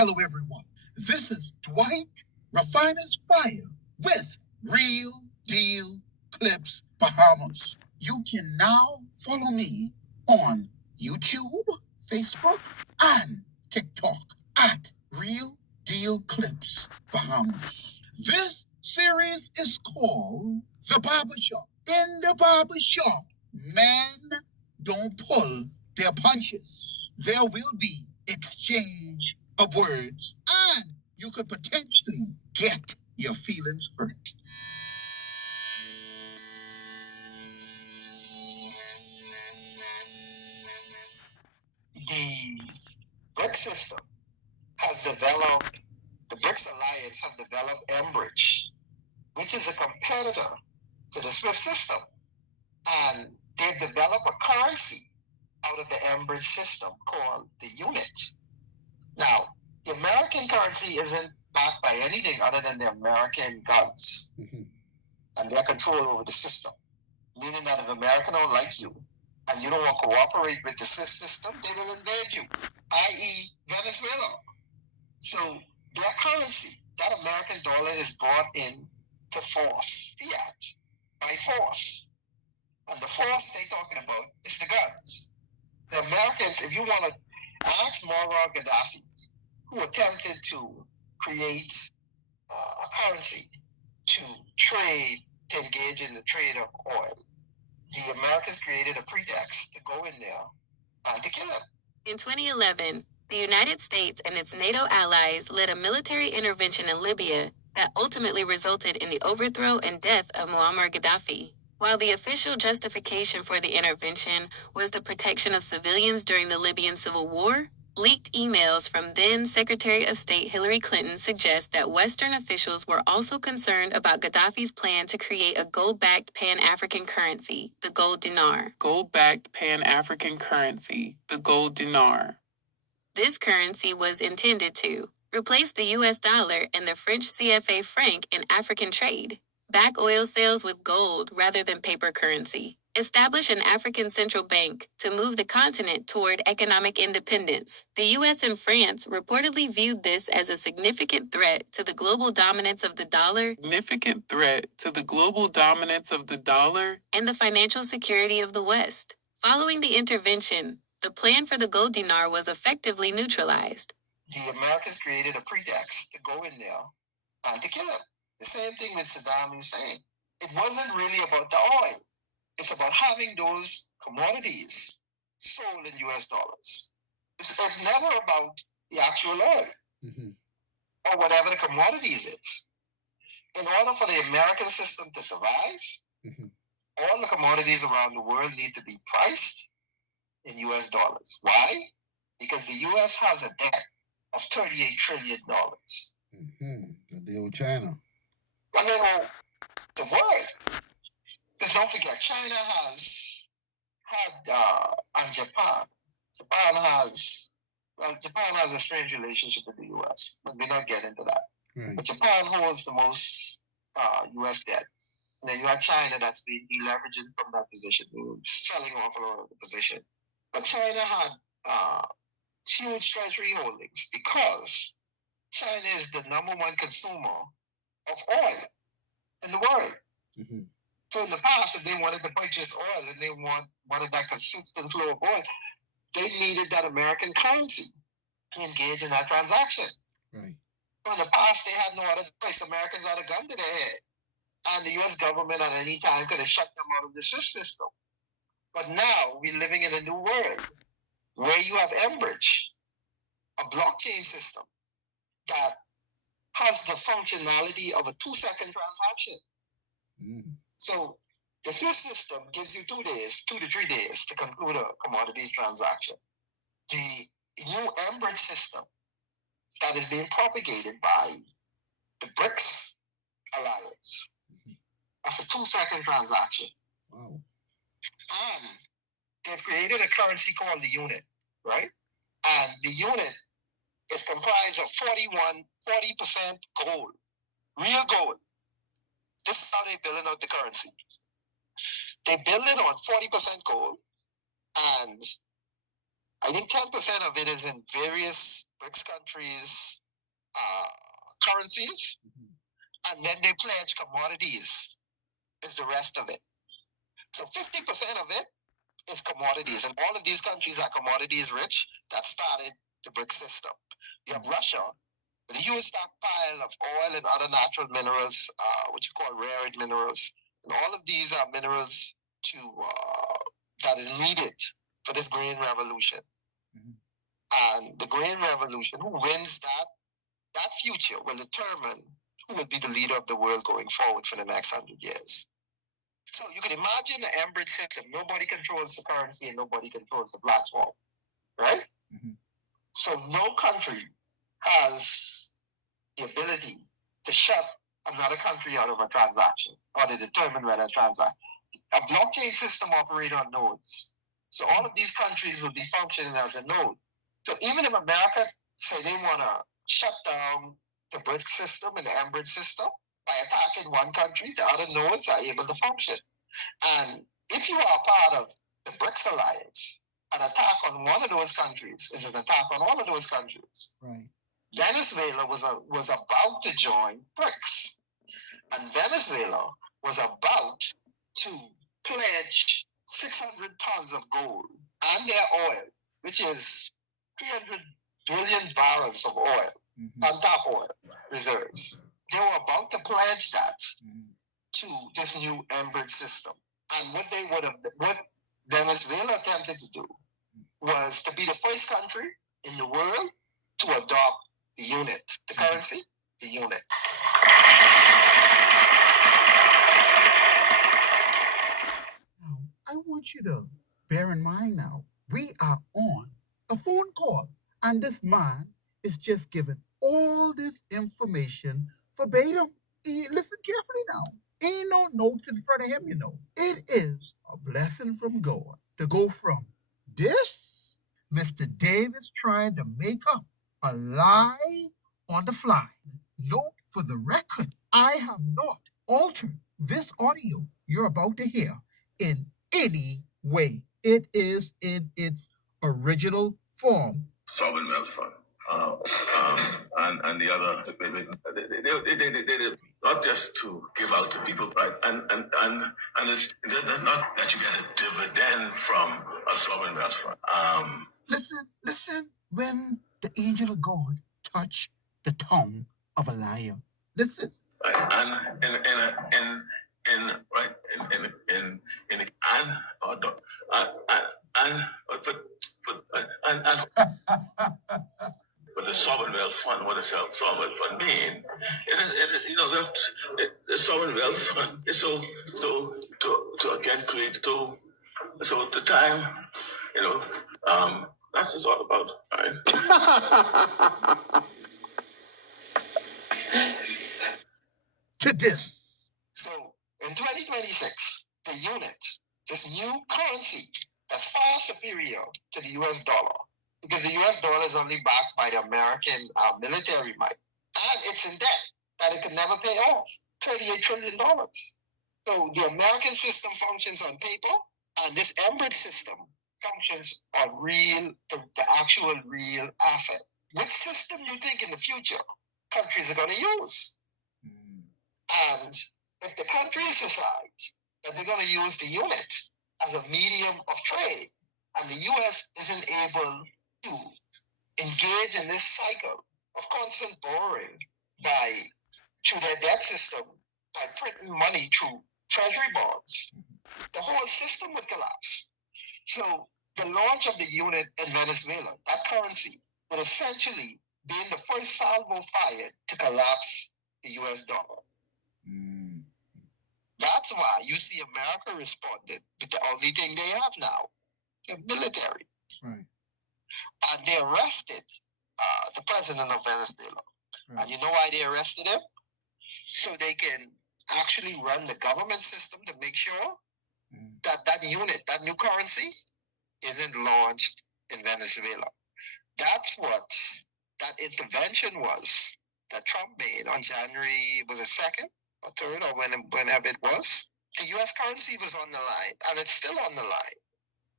Hello, everyone. This is Dwight Refiner's Fire with Real Deal Clips Bahamas. You can now follow me on YouTube, Facebook, and TikTok at Real Deal Clips Bahamas. This series is called The Barbershop. In the barbershop, men don't pull their punches. There will be exchange of words, and you could potentially get your feelings hurt. The BRICS system has developed, the BRICS Alliance have developed Bondage, which is a competitor to the SWIFT system. And they've developed a currency out of the Bondage system called the unit. Now, the American currency isn't backed by anything other than the American guns and their control over the system. Meaning that if America don't like you and you don't want to cooperate with the SWIFT system, they will invade you, i.e. Venezuela. So their currency, that American dollar, is brought in to force, fiat, by force. And the force they're talking about is the guns. The Americans, if you want to ask Muammar Gaddafi, who attempted to create a currency to trade, to engage in the trade of oil, the Americans created a pretext to go in there and to kill him. In 2011, the United States and its NATO allies led a military intervention in Libya that ultimately resulted in the overthrow and death of Muammar Gaddafi. While the official justification for the intervention was the protection of civilians during the Libyan civil war, leaked emails from then Secretary of State Hillary Clinton suggest that Western officials were also concerned about Gaddafi's plan to create a gold-backed Pan-African currency, the gold dinar. Gold-backed Pan-African currency, the gold dinar. This currency was intended to replace the U.S. dollar and the French CFA franc in African trade, back oil sales with gold rather than paper currency, establish an African central bank to move the continent toward economic independence. The U.S. and France reportedly viewed this as a significant threat to the global dominance of the dollar and the financial security of the West. Following the intervention, the plan for the gold dinar was effectively neutralized. The Americans created a pretext to go in there and to kill him. The same thing with Saddam Hussein. It wasn't really about the oil. It's about having those commodities sold in US dollars. It's never about the actual oil or whatever the commodities is. In order for the American system to survive, all the commodities around the world need to be priced in US dollars. Why? Because the US has a debt of $38 trillion. The old China. Well, you know, the world. Because don't forget, China and Japan. Japan has a strange relationship with the US, but we're not getting into that. Right. But Japan holds the most US debt. And then you have China that's been deleveraging from that position, selling off a lot of the position. But China had huge treasury holdings because China is the number one consumer of oil in the world. So in the past, if they wanted to purchase oil and they wanted that consistent flow of oil, they needed that American currency to engage in that transaction. Right. So in the past, they had no other choice. Americans had a gun to their head. And the U.S. government at any time could have shut them out of the SWIFT system. But now we're living in a new world where you have Bondage, a blockchain system that has the functionality of a 2-second transaction. So the SWIFT system gives you 2 to 3 days to conclude a commodities transaction. The new Bondage system that is being propagated by the BRICS Alliance, that's a 2-second transaction. Wow. And they've created a currency called the unit, right? And the unit is comprised of 40% gold, real gold. This is how they're building out the currency. They build it on 40% gold, and I think 10% of it is in various BRICS countries' currencies, and then they pledge commodities is the rest of it. So 50% of it is commodities, and all of these countries are commodities rich. That started the BRICS system. You have Russia with a huge stockpile of oil and other natural minerals, which you call rare earth minerals. And all of these are minerals that is needed for this green revolution. And the green revolution, who wins that future will determine who will be the leader of the world going forward for the next 100 years. So you can imagine the Enbridge system. Nobody controls the currency and nobody controls the platform, right? So no country has the ability to shut another country out of a transaction or to determine whether a transaction. A blockchain system operates on nodes. So all of these countries will be functioning as a node. So even if America say they want to shut down the BRICS system and the Enbridge system, by attacking one country, the other nodes are able to function. And if you are part of the BRICS alliance, an attack on one of those countries is an attack on all of those countries. Right. Venezuela was about to join BRICS, and Venezuela was about to pledge 600 tons of gold and their oil, which is 300 billion barrels of oil, on top oil reserves. They were about to pledge that to this new Enbridge system. And what Venezuela attempted to do was to be the first country in the world to adopt the unit, the currency, the unit. Now, I want you to bear in mind now, we are on a phone call, and this man is just giving all this information verbatim. Listen carefully now. Ain't no notes in front of him, you know. It is a blessing from God to go from this, Mr. Davis trying to make up a lie on the fly. Note for the record, I have not altered this audio you're about to hear in any way. It is in its original form. Sovereign Wealth Fund. And the other, they not just to give out to people, right? And it's not that you get a dividend from a sovereign wealth fund. Listen, when the angel of God touch the tongue of a liar. Listen. But the sovereign wealth fund, what does sovereign wealth fund mean? The sovereign wealth fund is so to again create so the time, that's just all about, right? To this. So in 2026, the unit, this new currency that's far superior to the US dollar, because the US dollar is only backed by the American military might, and it's in debt that it could never pay off, $38 trillion. So the American system functions on paper, and this Enbridge system functions on the actual real asset. Which system do you think in the future countries are going to use? And if the countries decide that they're going to use the unit as a medium of trade, and the US isn't able to engage in this cycle of constant borrowing through their debt system, by printing money through treasury bonds, the whole system would collapse. So the launch of the unit in Venezuela, that currency, would essentially be the first salvo fired to collapse the US dollar. That's why you see America responded with the only thing they have now, the military. Right. And they arrested the president of Venezuela. Right. And you know why they arrested him? So they can actually run the government system to make sure that unit, that new currency, isn't launched in Venezuela. That's what that intervention was that Trump made on January, was it 2nd or 3rd or whenever it was. The US currency was on the line, and it's still on the line,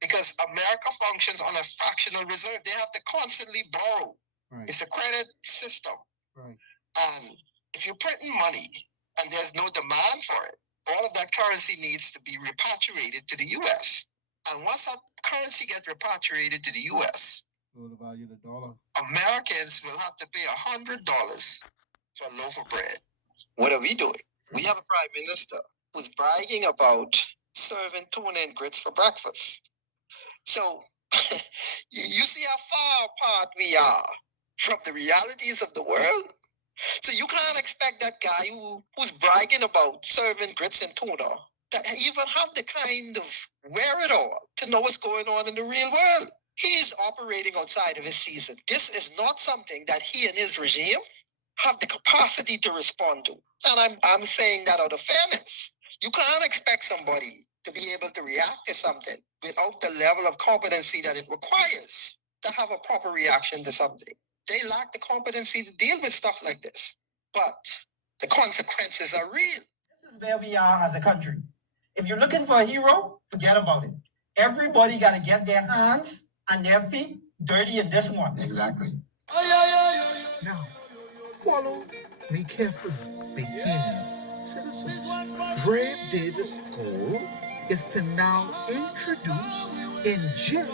because America functions on a fractional reserve. They have to constantly borrow Right. It's a credit system. Right. And if you're printing money and there's no demand for it, all of that currency needs to be repatriated to the U.S. And once that currency gets repatriated to the U.S., the value of the dollar, Americans will have to pay $100 for a loaf of bread. What are we doing? We have a prime minister who's bragging about serving tuna and grits for breakfast. So you see how far apart we are from the realities of the world? So you can't expect that guy who's bragging about serving grits and tuna to even have the kind of wherewithal to know what's going on in the real world. He's operating outside of his season. This is not something that he and his regime have the capacity to respond to. And I'm saying that out of fairness. You can't expect somebody to be able to react to something without the level of competency that it requires to have a proper reaction to something. They lack the competency to deal with stuff like this. But the consequences are real. This is where we are as a country. If you're looking for a hero, forget about it. Everybody got to get their hands and their feet dirty in this one. Exactly. Now, follow me carefully, Bahamian citizens. Brave Davis' goal is to now introduce, inject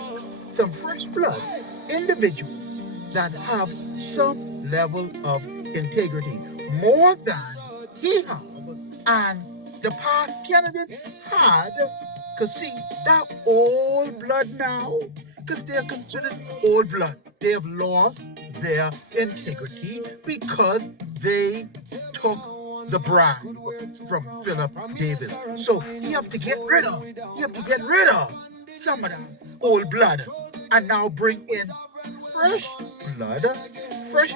some fresh blood individuals that have some level of integrity, more than he had and the past candidates had. Because see, that old blood now, because they're considered old blood, they have lost their integrity because they took the bribe from Philip Davis. So you have to get rid of some of that old blood and now bring in fresh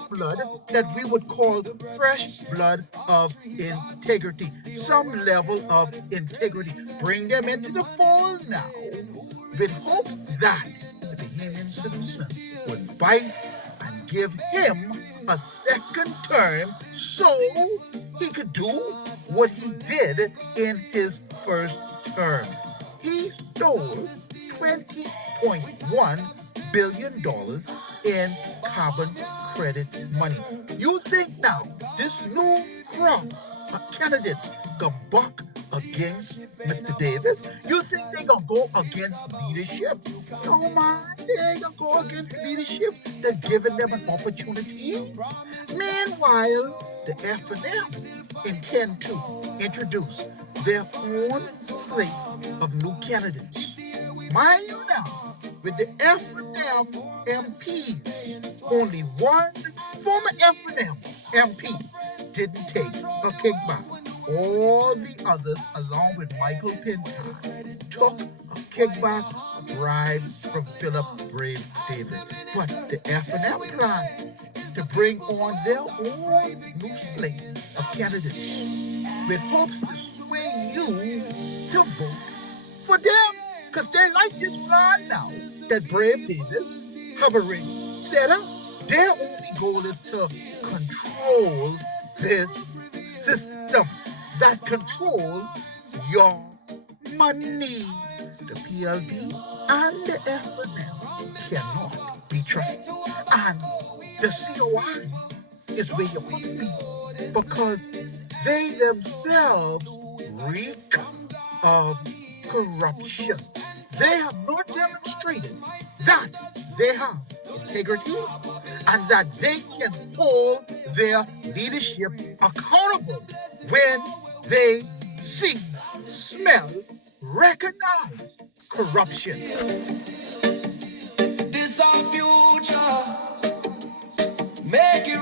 blood that we would call fresh blood of integrity, some level of integrity. Bring them into the fold now with hopes that the Bahamian citizen would bite and give him a second term so he could do what he did in his first term. He stole $20.1 billion in carbon credit money. You think now this new crop of candidates gonna buck against Mr. Davis? You think they gonna go against leadership? No, man, they ain't gonna go against leadership that's giving them an opportunity. Meanwhile, the F&M intend to introduce their own slate of new candidates. Mind you now, with the F&M MPs, only one former F&M MP didn't take a kickback. All the others, along with Michael Pintock, took a kickback, a bribe from Philip Brave Davis. But the F&M plans to bring on their own new slate of candidates with hopes to sway you to vote for them. Because they like this plan now that Brave Davis hovering set up. Their only goal is to control this system that controls your money. The PLP and the F&M cannot be trusted. And the COI is where you want to be because they themselves reek of corruption. They have not demonstrated that they have integrity and that they can hold their leadership accountable when they see, smell, recognize corruption. This our future. Make it